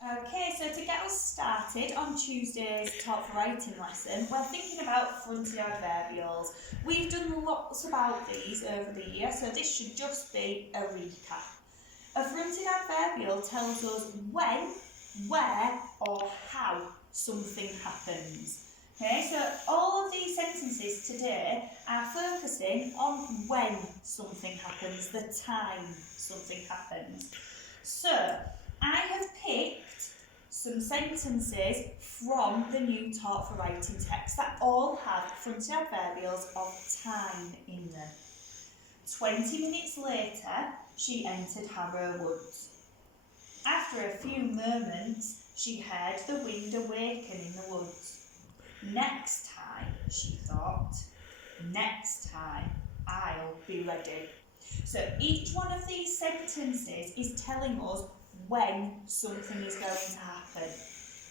Okay, so to get us started on Tuesday's Talk for Writing lesson, we're thinking about fronted adverbials. We've done lots about these over the year, so this should just be a recap. A fronted adverbial tells us when, where, or how something happens. Okay, so all of these sentences today are focusing on when something happens, the time something happens. So, I have picked some sentences from the new Talk for Writing text that all have fronted adverbials of time in them. 20 minutes later, she entered Harrow Woods. After a few moments, she heard the wind awaken in the woods. Next time, she thought, next time, I'll be ready. So each one of these sentences is telling us when something is going to happen.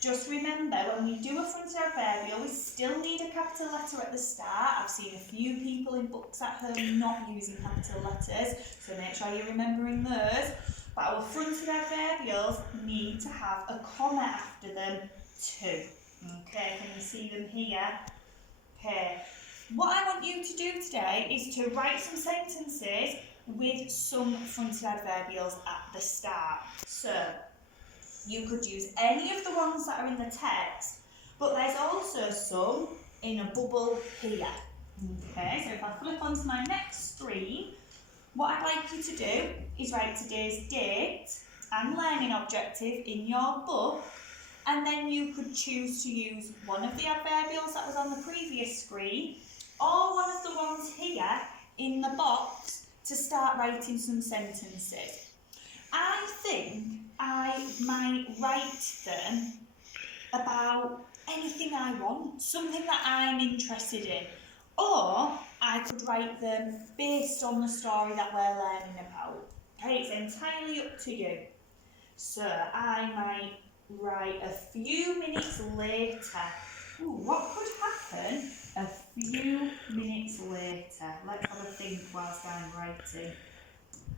Just remember, when we do a fronted adverbial, we still need a capital letter at the start. I've seen a few people in books at home not using capital letters, so make sure you're remembering those. But our fronted adverbials need to have a comma after them too. Okay, can you see them here? Okay. What I want you to do today is to write some sentences with some fronted adverbials at the start. So, you could use any of the ones that are in the text, but there's also some in a bubble here. Okay, so if I flip onto my next screen, what I'd like you to do is write today's date and learning objective in your book, and then you could choose to use one of the adverbials that was on the previous screen, or one of the ones here in the box to start writing some sentences. I think I might write them about anything I want, something that I'm interested in, or I could write them based on the story that we're learning about. Okay, it's entirely up to you. So I might write a few minutes later. Ooh, what could happen a few minutes later? Let's have a think whilst I'm writing.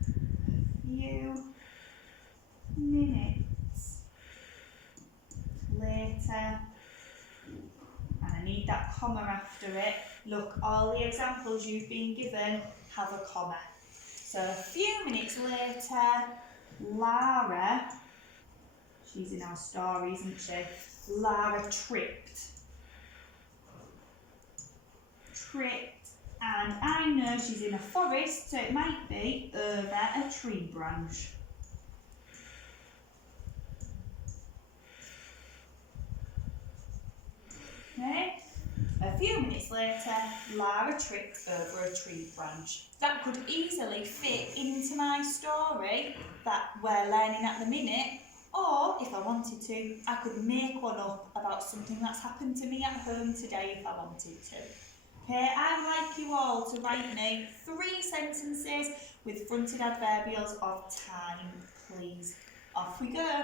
A few minutes later. And I need that comma after it. Look, all the examples you've been given have a comma. So a few minutes later, Lara, she's in our story, isn't she? Lara tripped, and I know she's in a forest, so it might be over a tree branch. Okay, a few minutes later, Lara tripped over a tree branch. That could easily fit into my story that we're learning at the minute, or if I wanted to, I could make one up about something that's happened to me at home today if I wanted to. Okay, I'd like you all to write me 3 sentences with fronted adverbials of time, please. Off we go.